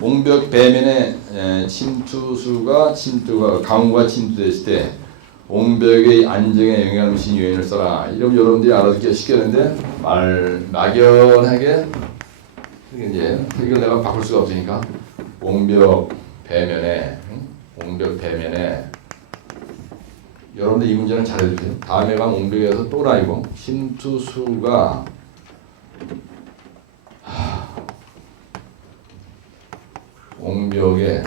옹벽 배면에 침투가 강우가 침투됐을 때 옹벽의 안정에 영향을 미치는 요인을 써라. 이러면 여러분들이 알아듣기 쉽게 하는데 막연하게 이제 이걸 내가 바꿀 수가 없으니까 옹벽 배면에 여러분들 이 문제는 잘해주세요. 다음에 가면 옹벽에서 또 나이고 침투수가 옹벽에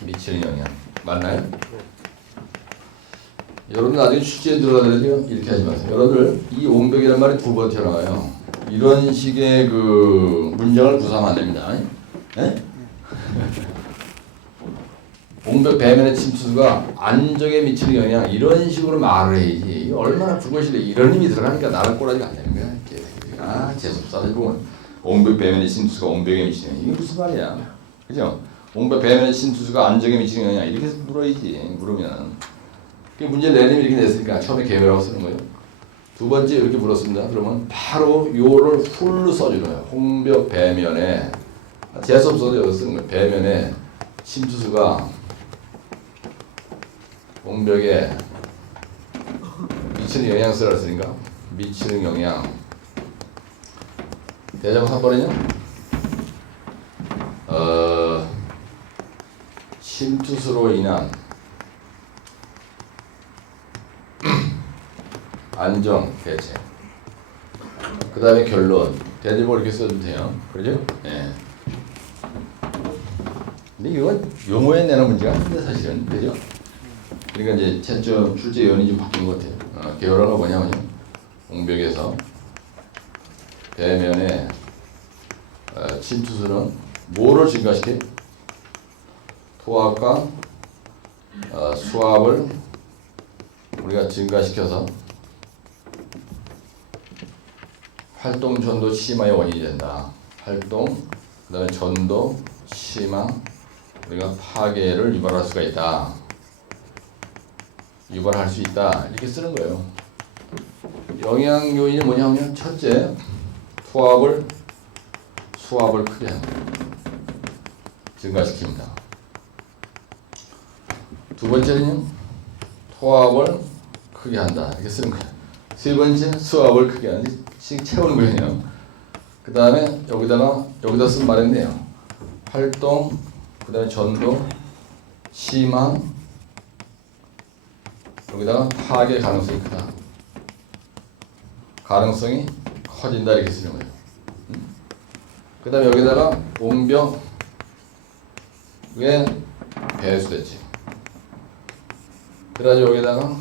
미치는 영향 맞나요? 여러분들 나중에 출제에 들어가더라도 이렇게 하지 마세요. 여러분들 이 옹벽이라는 말이 두 번 튀어나와요. 이런 식의 그 문장을 구사하면 안 됩니다. 네? 옹벽 배면의 침투수가 안정에 미치는 영향 이런 식으로 말을 해야지. 얼마나 불것이래. 이런 힘이 들어가니까 나를 꼬라지가 안 되는 거야. 재수없사들 보면 옹벽 배면의 침투수가 옹벽에 미치는 영향. 이게 무슨 말이야? 그죠? 옹벽 배면의 침투수가 안정에 미치는 영향 이렇게 물어야지. 물으면 문제 내림이 이렇게 냈으니까 처음에 계획이라고 쓰는 거예요. 두 번째 이렇게 물었습니다. 그러면 바로 요를 풀로 써주나요? 옹벽 배면에 재수없어서 여기 쓰는 거예요. 배면에 침투수가 옹벽에 미치는 영향 쓰라 했으니까 미치는 영향 대자분 3번은요 침투수로 인한 안정 대체 그 다음에 결론 대자분 이렇게 써도 돼요. 그러죠? 예. 근데 이건 용어에 내는 문제가 아닌데 사실은 그죠? 그러니까 이제 채점 출제 요원이 좀 바뀐 것 같아요. 개요라가 뭐냐면요. 옹벽에서 배면에 침투수는 뭐를 증가시켜? 토합과 수합을 우리가 증가시켜서 활동 전도 심화의 원인이 된다. 활동, 그 다음에 전도, 심화, 우리가 파괴를 유발할 수가 있다. 유발할 수 있다. 이렇게 쓰는 거예요. 영향 요인이 뭐냐면 첫째, 토합을 수합을 크게 한다. 증가시킵니다. 두 번째는요. 토합을 크게 한다. 이렇게 쓰는 거예요. 세 번째, 수합을 크게 한다. 채우는 거예요. 그 다음에 여기다 쓴 말인데요. 활동, 그 다음에 전도, 심화, 여기다가 파괴 가능성이 크다. 가능성이 커진다 이렇게 쓰는 거예요. 그 다음에 여기다가 옹벽 왜 배수됐지. 그래서 여기다가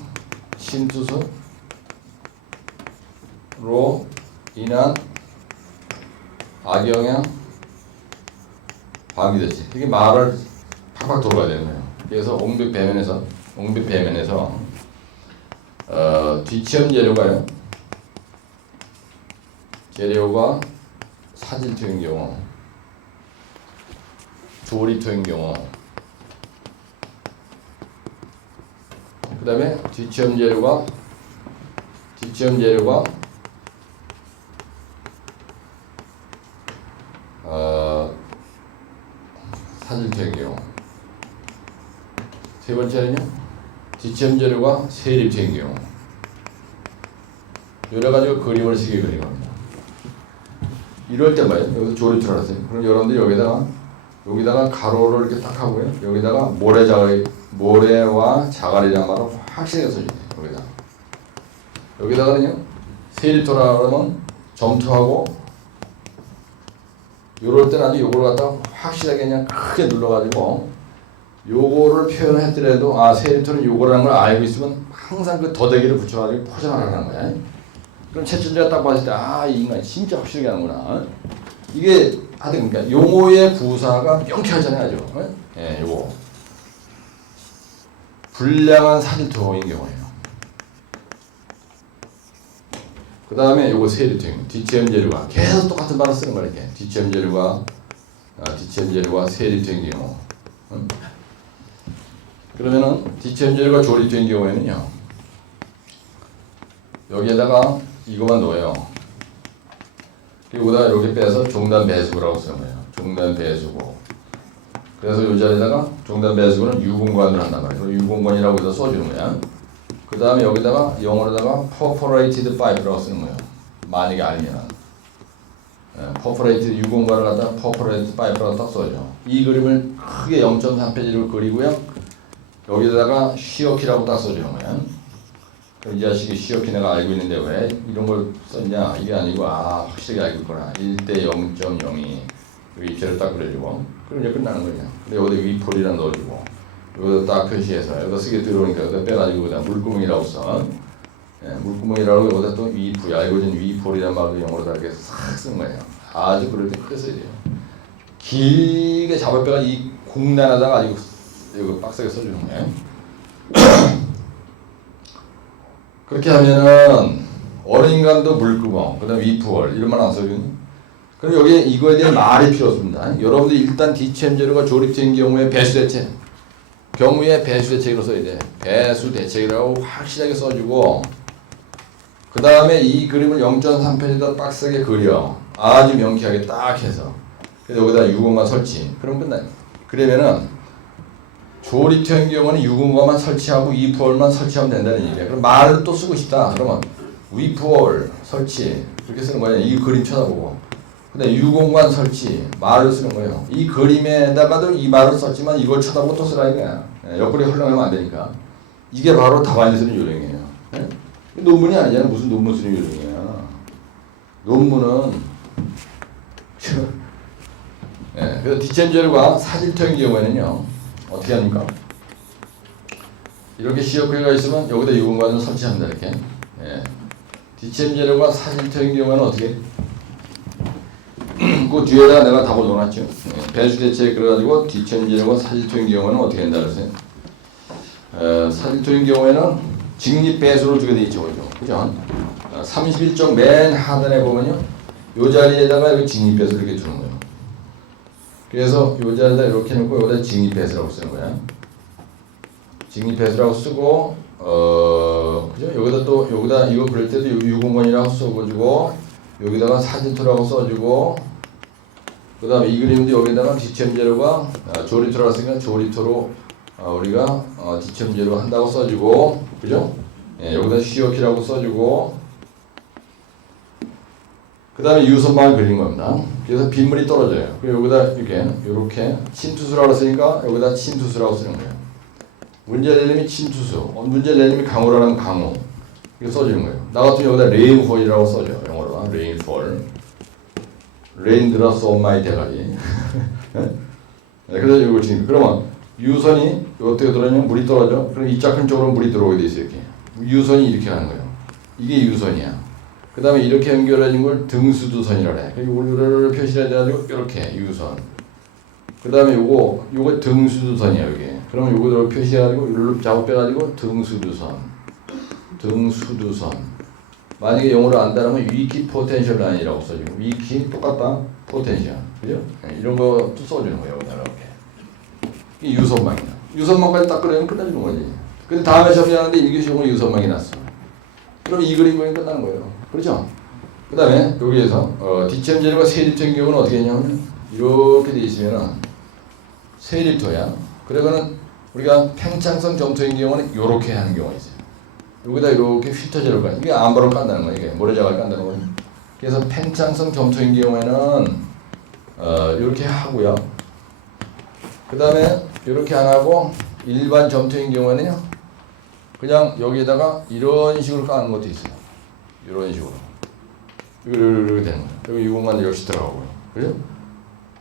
침투수로 인한 악영향 방기됐지. 이게 말을 팍팍 돌아가야 되는 거예요. 그래서 옹벽 배면에서 뒤치험 재료가 사질투인 경우, 조리투인 경우, 그 다음에 뒤치험 재료가 사질투인 경우, 세 번째는요. 뒤치험 재료가 세립투인 경우. 여러 가지로 그림을 시계 그린 겁니다. 이럴 때 말이에요. 여기서 조리투를 알았어요. 그럼 여러분들이 여기다가 가로를 이렇게 딱 하고요. 여기다가 모래와 자갈이라는 말을 확실하게 써주세요. 여기다가는요. 세립투라 그러면 점토하고 요럴 때는 아주 요걸 갖다가 확실하게 그냥 크게 눌러가지고 요거를 표현했더라도 세립투는 요거라는 걸 알고 있으면 항상 그 더대기를 붙여가지고 포장하라는 거야. 그럼 채점자가 딱 봤을 때 이 인간 진짜 확실하게 하는구나. 이게 하여튼 그러니까 용어의 구사가 명쾌하잖아요. 아주. 예, 요거 불량한 사질투인 경우예요. 그 다음에 요거 세립투 뒤치험 재료가 계속 똑같은 말을 쓰는 거야. 이렇게 뒤치험 재료가 세립투인 경우. 그러면은 뒤치험 재료가 조립투인 경우에는요. 여기에다가 이거만 넣어요. 그리고 이렇게 빼서 종단 배수구라고 쓰는 거예요. 종단 배수구. 그래서 이 자리에다가 종단 배수구는 유공관을 한단 말이에요. 유공관이라고 해서 써주는 거야. 그 다음에 여기다가 영어로다가 perforated pipe라고 쓰는 거예요. 만약에 알면. perforated 유공관을 갖다가 perforated pipe라고 딱 써줘. 이 그림을 크게 0.3페이지로 그리고요. 여기다가 쉬어키라고 딱 써주는 거야. 이 자식이 쉬어키 내가 알고 있는데 왜 이런 걸 썼냐? 이게 아니고 확실하게 알고 있구나. 1대 0.02 여기 입체를 딱 그려주고 그럼 이제 끝나는 거냐. 근데 여기다 위폴이라 넣어주고 여기다 딱 표시해서 여기다 쓰게 들어오니까 여기다 빼가지고 그냥 물구멍이라고 써. 물구멍이라고 여기다 또 위폴 알고진 위폴이란 말도 영어로 다 이렇게 싹 쓴 거예요. 아주 그럴 때 크게 써야 돼요. 길게 잡아빼가 이 공단에다가 아주 이거 빡세게 써주는 거예요. 그렇게 하면은 어느 인간도 물구멍, 그다음 위폴 이런 말 안 써주니? 그럼 여기 이거에 대한 말이 필요 없습니다. 여러분들 일단 디치엠 재료가 조립된 경우에 배수 대책, 경우에 배수 대책으로 써야 돼. 배수 대책이라고 확실하게 써주고, 그 다음에 이 그림을 0.3페이지에다 빡세게 그려. 아주 명쾌하게 딱 해서. 그래서 여기다 유공관 설치. 그럼 끝나요. 그러면은 조립된 경우는 유공관만 설치하고 위폴만 설치하면 된다는 얘기야. 그럼 말을 또 쓰고 싶다. 그러면 위폴 설치 이렇게 쓰는 거야. 이 그림 쳐다보고. 근데 유공관 설치 말을 쓰는 거예요. 이 그림에다가도 이 말을 썼지만 이걸 쳐다보고 또 쓰라 이거야. 옆구리 헐렁하면 안 되니까. 이게 바로 답안지 쓰는 요령이에요. 네? 논문이 아니잖아. 무슨 논문 쓰는 요령이야. 논문은 네, 그래서 디체엠 재료가 사질토인 경우에는요 어떻게 합니까? 이렇게 시어크가 있으면 여기다 유공관을 설치합니다. 이렇게. 예. 디체엠 재료가 사질토인 경우에는 어떻게? 그 뒤에다가 내가 답을 넣어놨죠. 예. 배수 대책 그래가지고 디체엠 재료가 사질토인 경우에는 어떻게 된다 그랬어요? 사질토인 경우에는 직립 배수를 두게 돼 있죠, 그죠? 31쪽 맨 하단에 보면요, 요 자리에다가 여기 직립 배수를 이렇게 두는 거예요. 그래서 요 자리에다 이렇게 놓고 여기다 직립 배수라고 쓰는 거야. 직립 배수라고 쓰고, 그죠? 여기다 또 여기다 이거 그릴 때도 유공관이라고 써가지고 여기다가 사질토라고 써주고, 그 다음에 이 그림도 여기다가 디체엠 재료가 조립토라고 했으니까 조립토로 우리가 디체엠 재료 한다고 써주고, 그죠? 예, 여기다 쉬어키라고 써주고, 그 다음에 유선망을 그리는 겁니다. 그래서 빗물이 떨어져요. 그리고 여기다 이렇게 침투수라고 했으니까 여기다 침투수라고 쓰는 거예요. 문제 내림이 침투수, 문제 내림이 강우라는 강우 이거 써주는 거예요. 나 같으면 여기다 레인폴이라고 써줘. 영어로 레인폴. 레인드러스 온 마이 대가리. 네, 그래서 이거 지금 그러면 유선이 어떻게 들어가냐면 물이 떨어져. 그럼 이 작은 쪽으로 물이 들어오게 돼 있어요. 이렇게 유선이 이렇게 가는 거예요. 이게 유선이야. 그 다음에 이렇게 연결해진 걸 등수두선이라 해. 그리고 우리를 표시를 해가지고 이렇게 유선. 그 다음에 요거 등수두선이야 이게. 그러면 요거를 표시해가지고 이를 작업 빼가지고 등수두선. 등수두선. 만약에 영어로 안다면 위키 포텐셜 라인이라고 써주고, 위키 똑같다 포텐셜, 그죠? 이런 것도 써주는 거예요. 이렇게. 이 유선망이야. 유선망까지 딱 그리면 끝나주는 거지. 근데 다음에 시험이 하는데 1교 시험으로 유선망이 났어. 그럼 이 그림 보면 끝나는 거예요. 그렇죠? 그 다음에 여기에서 디체엠 재료가 세립토인 경우는 어떻게 했냐면 이렇게 돼 있으면은 세립토야. 그러면은 우리가 팽창성 점토인 경우는 이렇게 하는 경우가 있어요. 여기다 이렇게 휘터 재료가 이게 암바로 깐다는 거예요. 이게 모래자갈 깐다는 거예요. 그래서 팽창성 점토인 경우에는 이렇게 하고요. 그 다음에 이렇게 안 하고 일반 점토인 경우에는요, 그냥 여기에다가 이런 식으로 까는 것도 있어요. 이런 식으로. 이렇게 되는 거예요. 여기 유공관 역시 들어가고요. 그죠?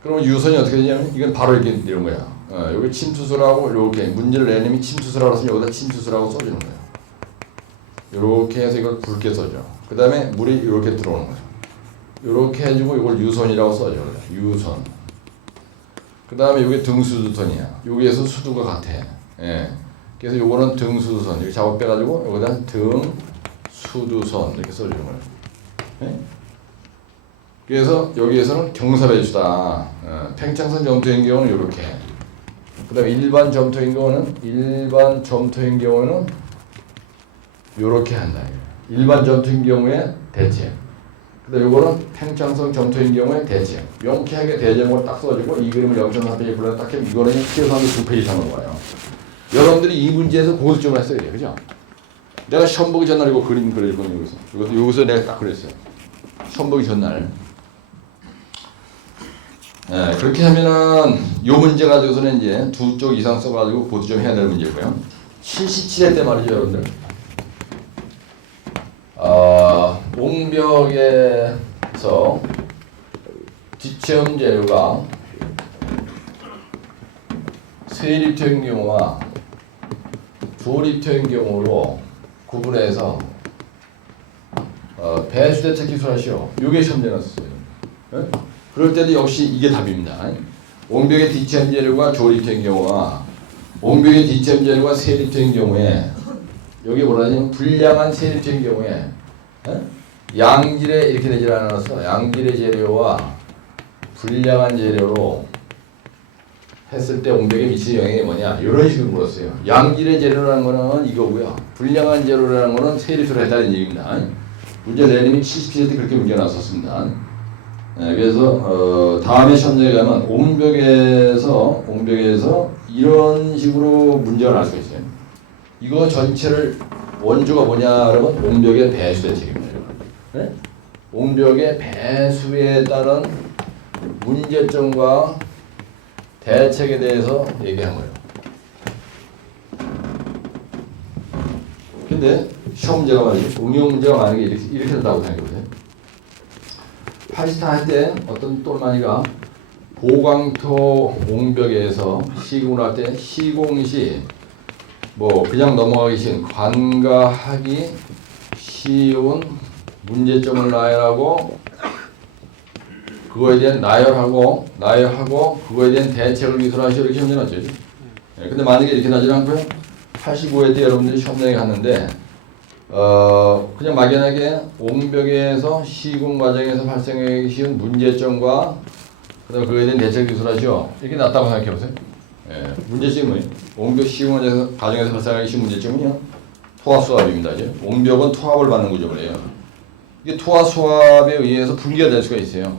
그러면 유선이 어떻게 되냐면 이건 바로 이렇게 이런 거야. 여기 침투수라고 이렇게 문제를 내님이 침투수라고 했으면 여기다 침투수라고 써주는 거예요. 이렇게 해서 이걸 굵게 써줘. 그 다음에 물이 이렇게 들어오는 거예요. 이렇게 해주고 이걸 유선이라고 써줘. 유선. 그 다음에 이게 등수두선이야. 여기에서 수두가 같아. 예. 그래서 요거는 등수두선. 이렇게 작업 빼가지고 여기다 등수두선 이렇게 써주는 거예요. 예? 그래서 여기에서는 경사배수다. 팽창선 점토인 경우는 이렇게. 그 다음에 일반 점토인 경우는 이렇게 한다. 일반 점토인 경우에 대체. 근데 요거는 팽창성 점토인 경우에 대체. 명쾌하게 대제목을 딱 써주고 이 그림을 0.3페이지 불러 딱 하면 이거는 최소한 2페이지 이상으로 와요. 여러분들이 이 문제에서 고득점을 했어야 돼요. 그죠? 내가 시험 보기 전날 이거 그림 그릴 거예요. 여기서 내가 딱 그랬어요. 시험 보기 전날. 네, 그렇게 하면은 요 문제 가지고서는 이제 2쪽 이상 써가지고 고득점 해야 될 문제고요. 77회 때 말이죠, 여러분들. 옹벽에서 뒷체험 재료가 세립된 경우와 조립된 경우로 구분해서 배수 대책 기술 하시오. 요게 시험 내놨어요. 네? 그럴 때도 역시 이게 답입니다. 옹벽의 뒷체험 재료가 조립된 경우와 옹벽의 뒷체험 재료가 세립된 경우에 여기 뭐라냐면 불량한 세립된 경우에 양질의 이렇게 되질 않아서 양질의 재료와 불량한 재료로 했을 때 옹벽에 미치는 영향이 뭐냐 이런 식으로 물었어요. 양질의 재료라는 거는 이거고요. 불량한 재료라는 거는 세립수로 했다는 얘기입니다. 문제 내림이 77회 때 그렇게 문제 나왔었습니다. 네, 그래서 다음에 시험장에 가면 옹벽에서 이런 식으로 문제가 날 수가 있어요. 이거 전체를 원조가 뭐냐 여러분? 옹벽의 배수 대책입니다. 네? 옹벽의 배수에 따른 문제점과 대책에 대해서 얘기한 거예요. 근데 시험 문제가 말이죠. 응용 문제가 만약에 이렇게 된다고 생각해보세요. 80타 할 때 어떤 똘마니가 보광토 옹벽에서 시공을 할 때 시공시 뭐 그냥 넘어가기 쉬운 관가하기 쉬운 문제점을 나열하고 그거에 대한 나열하고 그거에 대한 대책을 기술하시오 이렇게 문제 났죠. 네, 근데 만약에 이렇게 나지 않고요. 85회 때 여러분들이 시험장에 갔는데 그냥 막연하게 옹벽에서 시공 과정에서 발생하기 쉬운 문제점과 그다음에 그거에 대한 대책 기술하시오 이렇게 났다고 생각해 보세요. 예, 문제점이 뭐예요? 옹벽 시공 과정에서 발생하기 쉬운 문제점은요. 토합 수합입니다. 이제 옹벽은 토합을 받는 구조를 해요. 이게 토합 수합에 의해서 분리가 될 수가 있어요.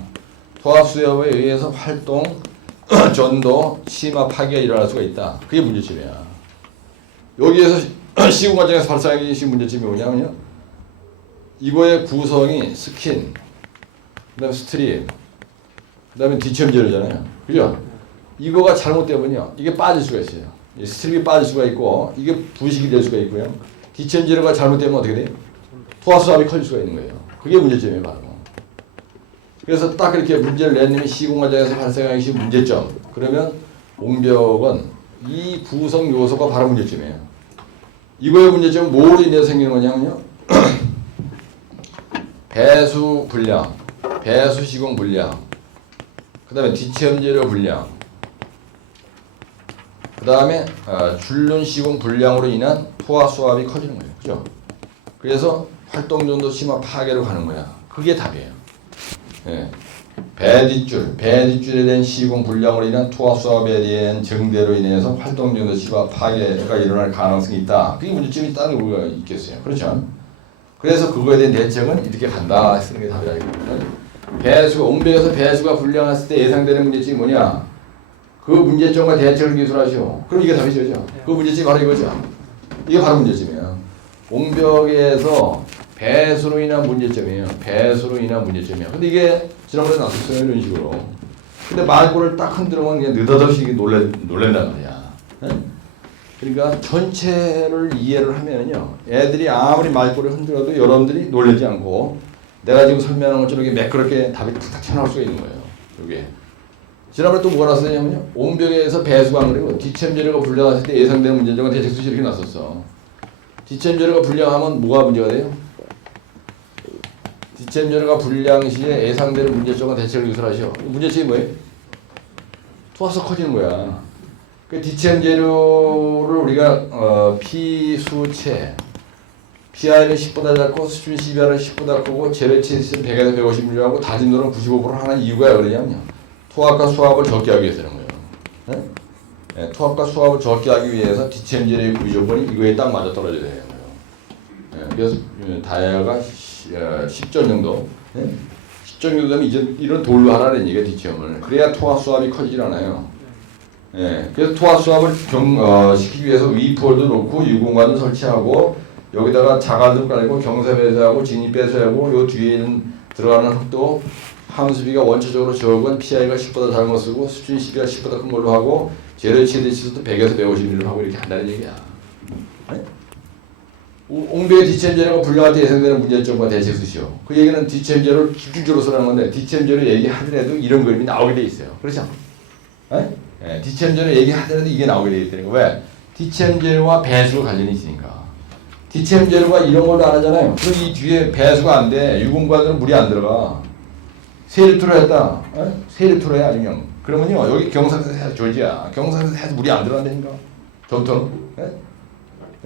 토합 수합에 의해서 활동, 전도, 심화, 파괴가 일어날 수가 있다. 그게 문제점이야. 여기에서 시공 과정에서 발생하기 쉬운 문제점이 뭐냐면요. 이거의 구성이 스킨, 그다음에 스트립, 그다음에 뒷체험 재료잖아요. 그죠? 이거가 잘못되면요. 이게 빠질 수가 있어요. 이 스트립이 빠질 수가 있고 이게 부식이 될 수가 있고요. 뒷체험 재료가 잘못되면 어떻게 돼요? 토합 수합이 커질 수가 있는 거예요. 그게 문제점이에요, 바로. 그래서 딱 이렇게 문제를 냈는데 시공 과정에서 발생하기 쉬운 문제점. 그러면 옹벽은 이 구성 요소가 바로 문제점이에요. 이거의 문제점은 뭐로 인해서 생기는 거냐면요. 배수 불량, 배수 시공 불량, 그 다음에 뒷체험 재료 불량, 그 다음에 줄눈 시공 불량으로 인한 토합 수합이 커지는 거예요. 그죠? 그래서 활동전도 심화 파괴로 가는 거야. 그게 답이에요. 예. 배뒷줄에 대한 시공 불량으로 인한 토합 수합에 대한 증대로 인해서 활동전도 심화 파괴가 일어날 가능성이 있다. 그게 문제점이 있다는 거가 있겠어요. 그렇죠? 그래서 그거에 대한 대책은 이렇게 간다. 쓰는 게 답이다. 옹벽에서 배수가 불량했을 때 예상되는 문제점이 뭐냐? 그 문제점과 대책을 기술하시오. 그럼 이게 답이죠. 그죠? 그 문제점이 바로 이거죠. 이게 바로 문제점이에요. 옹벽에서 배수로 인한 문제점이에요. 배수로 인한 문제점이에요. 근데 이게 지난번에 나왔었어요. 이런 식으로. 근데 말꼬를 딱 흔들면 그냥 느닷없이 놀랜단 말이야. 네? 그러니까 전체를 이해를 하면요. 애들이 아무리 말꼬를 흔들어도 여러분들이 놀라지 않고 내가 지금 설명한 것처럼 이렇게 매끄럽게 답이 탁탁 튀어나올 수가 있는 거예요. 이게. 지난번에 또 뭐가 나왔었냐면요. 옹벽에서 배수가 안 그리고 뒷체험 재료가 불량했을 때 예상되는 문제점과 대책 수치 이렇게 났었어. 뒷체험 재료가 불량하면 뭐가 문제가 돼요? 뒷체험 재료가 불량 시에 예상되는 문제점과 대책을 기술하시오. 문제점이 뭐예요? 토합수 커지는 거야. 그 뒷체험 재료를 우리가 피수체 PI는 10보다 작고 수준 CBR은 10보다 크고 재래치 있으면 100에서 150mm하고 다진도는 95% 하는 이유가 그러냐면요. 토합과 수합을 적게 하기 위해서는 거예요. 네? 네, 토합과 수합을 적게 하기 위해서 뒷체험 재료의 구조 조건이 이거에 딱 맞아 떨어져야 되는 거예요. 네, 그래서 다이아가 10점 정도. 네? 10점 정도 되면 이런 돌로 하라는 얘기가 뒷점을. 그래야 토합수압이 커지질 않아요. 예, 그래서 토합수압을 시키기 위해서 위폴도 놓고 유공간도 설치하고 여기다가 자갈도 깔고 경사 배수하고 진입 배수하고 요 뒤에 있는 들어가는 흙도 함수비가 원초적으로 적은 PI가 10보다 작은 거 쓰고 수준 12가 10보다 큰 걸로 하고 재료 최대 치수도 100에서 150mm로 하고 이렇게 한다는 얘기야. 네? 옹배의 뒷챔제로가 불량한테 예상되는 문제점과 대체수시요. 그 얘기는 뒷챔제를 기준적으로 쓰라는 건데 뒷챔제로 얘기하더라도 이런 그림이 나오게 돼 있어요. 그렇죠? 네? 네, 뒷챔제로 얘기하더라도 이게 나오게 돼 있다는 거. 왜? 뒷챔제로와 배수가 관련이 있으니까. 뒷챔제로가 이런 걸로 안 하잖아요. 그럼 이 뒤에 배수가 안 돼. 유공관으로 물이 안 들어가. 세리토로 했다. 세리토로 해 아니면 그러면요 여기 경상에서 해서 졸지야. 경상에서 해서 물이 안 들어간다니까. 점토는.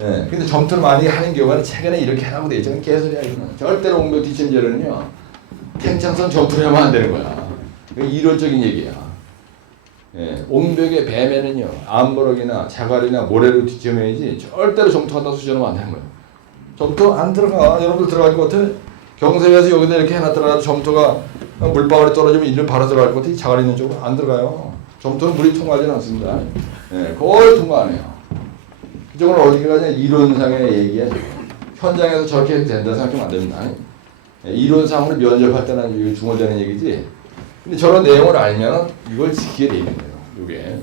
예. 근데 점토를 많이 하는 경우는 최근에 이렇게 하라고 돼 있죠. 개소리야 이거는. 절대로 옹벽 뒷챔제로는요 탱창선 점토로 하면 안 되는 거야. 이론적인 얘기야. 예. 옹벽의 뱀에는요 암버럭이나 자갈이나 모래로 뒷점해야지 절대로 점토 갖다 수저놓으면 안 되는 거야. 점토 안 들어가. 여러분들 들어갈 것 같아? 경세에서 여기다 이렇게 해놨더라도 점토가 물방울이 떨어지면 이리로 바로 들어갈 것 같아. 자갈 있는 쪽으로 안 들어가요. 점토는 물이 통하지는 않습니다. 예, 거의 통과 안 해요. 이쪽은 어디가 가냐? 이론상의 얘기야. 현장에서 저렇게 해도 된다 생각하면 안 됩니다. 예, 이론상으로 면접할 때는 이게 중요되는 얘기지. 근데 저런 내용을 알면 이걸 지키게 돼 있는 거예요. 이게.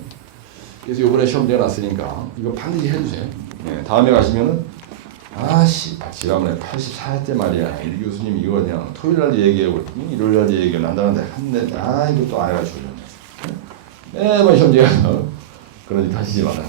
그래서 이번에 시험대가 났으니까 이거 반드시 해주세요. 예, 다음에 가시면은 아씨 지난번에 84회 말이야 이 교수님 이거 그냥 토요일날 얘기하고 일요일날 얘기하고 난다는데 한데 이것도 안 해가지고 매번 시험지가서 그런 짓 하시지 말아요.